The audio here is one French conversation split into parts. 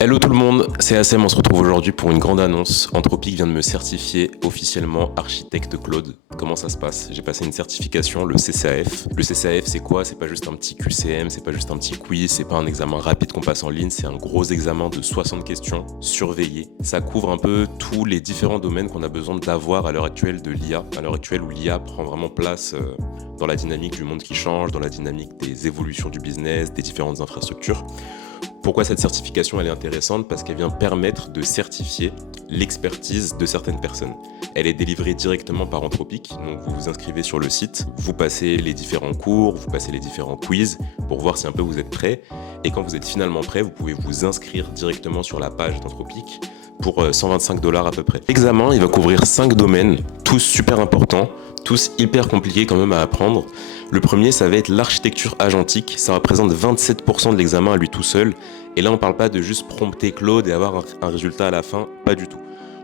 Hello tout le monde, c'est Assem, on se retrouve aujourd'hui pour une grande annonce. Anthropic vient de me certifier officiellement architecte cloud. Comment ça se passe? J'ai passé une certification, le CCAF. Le CCAF c'est quoi? C'est pas juste un petit QCM, c'est pas juste un petit quiz, c'est pas un examen rapide qu'on passe en ligne, c'est un gros examen de 60 questions surveillées. Ça couvre un peu tous les différents domaines qu'on a besoin d'avoir à l'heure actuelle de l'IA, à l'heure actuelle où l'IA prend vraiment place dans la dynamique du monde qui change, dans la dynamique des évolutions du business, des différentes infrastructures. Pourquoi cette certification elle est intéressante? Parce qu'elle vient permettre de certifier l'expertise de certaines personnes. Elle est délivrée directement par Anthropic, donc vous vous inscrivez sur le site, vous passez les différents cours, vous passez les différents quiz pour voir si un peu vous êtes prêt. Et quand vous êtes finalement prêt, vous pouvez vous inscrire directement sur la page d'Anthropic pour 125 $ à peu près. L'examen, il va couvrir 5 domaines, tous super importants, tous hyper compliqués quand même à apprendre. Le premier, ça va être l'architecture agentique. Ça représente 27% de l'examen à lui tout seul. Et là, on ne parle pas de juste prompter Claude et avoir un résultat à la fin, pas du tout.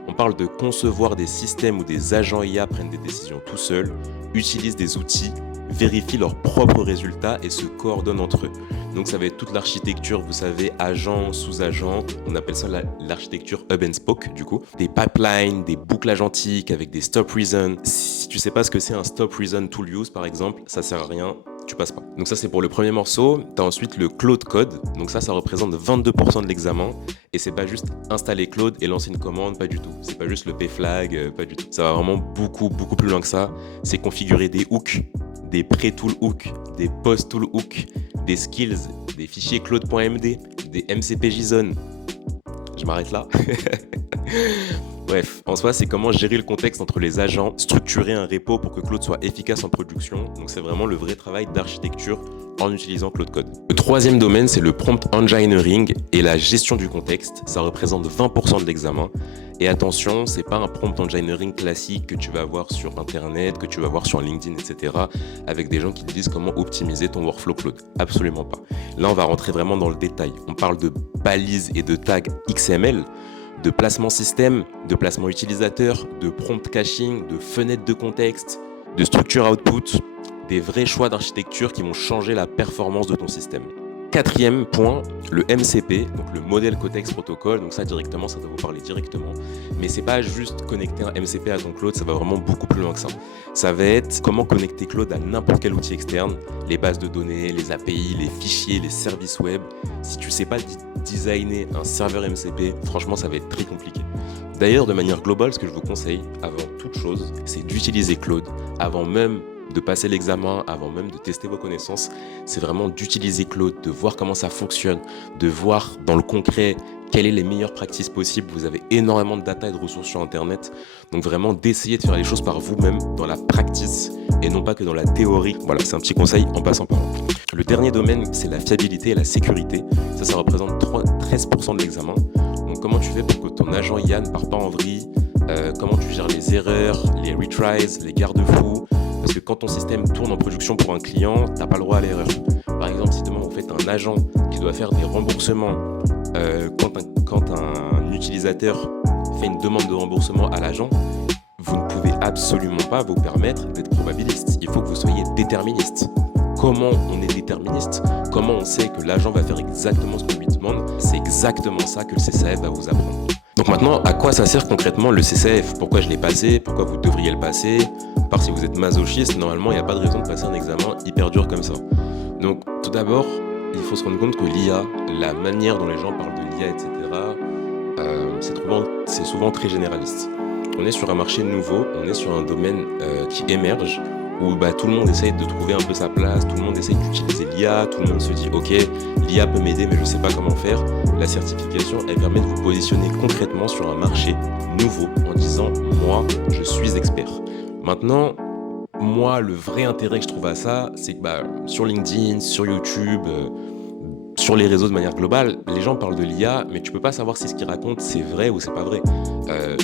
On parle de concevoir des systèmes où des agents IA prennent des décisions tout seuls, utilisent des outils, vérifient leurs propres résultats et se coordonnent entre eux. Donc ça va être toute l'architecture, vous savez, agent, sous-agent, on appelle ça l'architecture hub and spoke du coup. Des pipelines, des boucles agentiques avec des stop reason. Si tu sais pas ce que c'est un stop reason tool use par exemple, ça sert à rien, tu passes pas. Donc ça c'est pour le premier morceau. Tu as ensuite le Claude Code, donc ça représente 22% de l'examen. Et c'est pas juste installer Claude et lancer une commande, pas du tout. C'est pas juste le pflag, pas du tout. Ça va vraiment beaucoup plus loin que ça. C'est configurer des hooks, des pre-tool hooks, des post-tool hooks, des skills, des fichiers claude.md, des MCP JSON. Je m'arrête là. Bref, en soi, c'est comment gérer le contexte entre les agents, structurer un repo pour que Claude soit efficace en production. Donc c'est vraiment le vrai travail d'architecture en utilisant Claude Code. Le troisième domaine, c'est le prompt engineering et la gestion du contexte. Ça représente 20% de l'examen. Et attention, c'est pas un prompt engineering classique que tu vas voir sur Internet, que tu vas voir sur LinkedIn, etc. avec des gens qui te disent comment optimiser ton workflow Claude. Absolument pas. Là, on va rentrer vraiment dans le détail. On parle de balises et de tags XML, de placement système, de placement utilisateur, de prompt caching, de fenêtre de contexte, de structure output, des vrais choix d'architecture qui vont changer la performance de ton système. Quatrième point, le MCP, donc le modèle context protocol. Donc ça directement, ça va vous parler directement. Mais c'est pas juste connecter un MCP à ton Claude, ça va vraiment beaucoup plus loin que ça. Ça va être comment connecter Claude à n'importe quel outil externe, les bases de données, les API, les fichiers, les services web. Si tu sais pas designer un serveur MCP, franchement, ça va être très compliqué. D'ailleurs, de manière globale, ce que je vous conseille, avant toute chose, c'est d'utiliser Claude avant même de passer l'examen, avant même de tester vos connaissances. C'est vraiment d'utiliser Claude, de voir comment ça fonctionne, de voir dans le concret quelles sont les meilleures pratiques possibles. Vous avez énormément de data et de ressources sur Internet. Donc vraiment d'essayer de faire les choses par vous-même dans la practice et non pas que dans la théorie. Voilà, c'est un petit conseil en passant par là. Le dernier domaine, c'est la fiabilité et la sécurité. Ça représente 13% de l'examen. Donc comment tu fais pour que ton agent IA ne part pas en vrille? Comment tu gères les erreurs, les retries, les garde-fous? Parce que quand ton système tourne en production pour un client, t'as pas le droit à l'erreur. Par exemple, si demain vous faites un agent qui doit faire des remboursements, quand un utilisateur fait une demande de remboursement à l'agent, vous ne pouvez absolument pas vous permettre d'être probabiliste. Il faut que vous soyez déterministe. Comment on est déterministe? Comment on sait que l'agent va faire exactement ce qu'on lui demande? C'est exactement ça que le CCAF va vous apprendre. Donc maintenant, à quoi ça sert concrètement le CCAF? Pourquoi je l'ai passé? Pourquoi vous devriez le passer? Par si vous êtes masochiste, normalement, il n'y a pas de raison de passer un examen hyper dur comme ça. Donc, tout d'abord, il faut se rendre compte que l'IA, la manière dont les gens parlent de l'IA, etc., c'est souvent très généraliste. On est sur un marché nouveau, on est sur un domaine qui émerge, où tout le monde essaye de trouver un peu sa place, tout le monde essaye d'utiliser l'IA, tout le monde se dit « Ok, l'IA peut m'aider, mais je ne sais pas comment faire ». La certification, elle permet de vous positionner concrètement sur un marché nouveau en disant « Moi, je suis expert ». Maintenant, moi, le vrai intérêt que je trouve à ça, c'est que sur LinkedIn, sur YouTube, sur les réseaux de manière globale, les gens parlent de l'IA, mais tu peux pas savoir si ce qu'ils racontent, c'est vrai ou c'est pas vrai.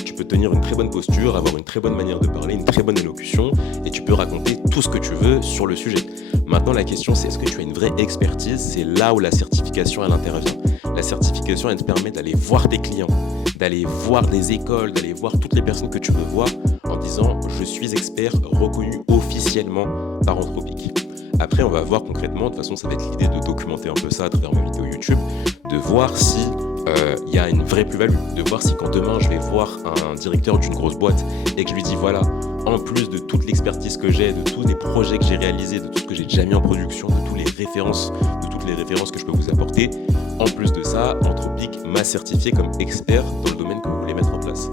Tu peux tenir une très bonne posture, avoir une très bonne manière de parler, une très bonne élocution, et tu peux raconter tout ce que tu veux sur le sujet. Maintenant, la question, c'est est-ce que tu as une vraie expertise? C'est là où la certification, elle intervient. La certification, elle te permet d'aller voir tes clients, d'aller voir des écoles, d'aller voir toutes les personnes que tu veux voir en disant « Je suis expert reconnu officiellement par Anthropic ». Après, on va voir concrètement, de toute façon, ça va être l'idée de documenter un peu ça à travers mes vidéos YouTube, de voir si il y a une vraie plus-value. De voir si quand demain je vais voir un directeur d'une grosse boîte et que je lui dis voilà, en plus de toute l'expertise que j'ai, de tous les projets que j'ai réalisés, de tout ce que j'ai déjà mis en production, de toutes les références que je peux vous apporter, en plus de ça, Anthropic m'a certifié comme expert dans le domaine que vous voulez mettre en place.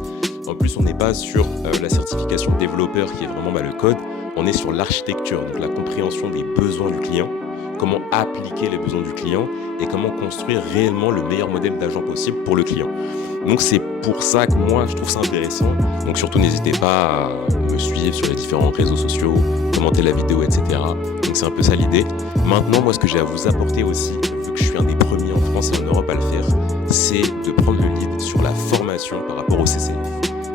En plus, on n'est pas sur la certification développeur qui est vraiment le code, on est sur l'architecture, donc la compréhension des besoins du client, comment appliquer les besoins du client et comment construire réellement le meilleur modèle d'agent possible pour le client. Donc c'est pour ça que moi je trouve ça intéressant. Donc surtout n'hésitez pas à me suivre sur les différents réseaux sociaux, commenter la vidéo, etc. Donc c'est un peu ça l'idée. Maintenant, moi ce que j'ai à vous apporter aussi, vu que je suis un des premiers en France et en Europe à le faire, c'est de prendre le lead sur la formation par rapport au CCF.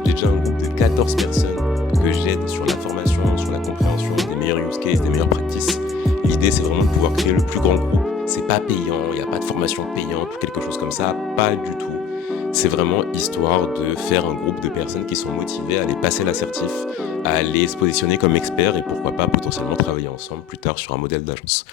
J'ai déjà un groupe de 14 personnes que j'aide sur la formation, sur la compréhension des meilleurs use cases, des meilleures practices. L'idée, c'est vraiment de pouvoir créer le plus grand groupe. C'est pas payant, il n'y a pas de formation payante ou quelque chose comme ça, pas du tout. C'est vraiment histoire de faire un groupe de personnes qui sont motivées à aller passer l'assertif, à aller se positionner comme experts et pourquoi pas potentiellement travailler ensemble plus tard sur un modèle d'agence.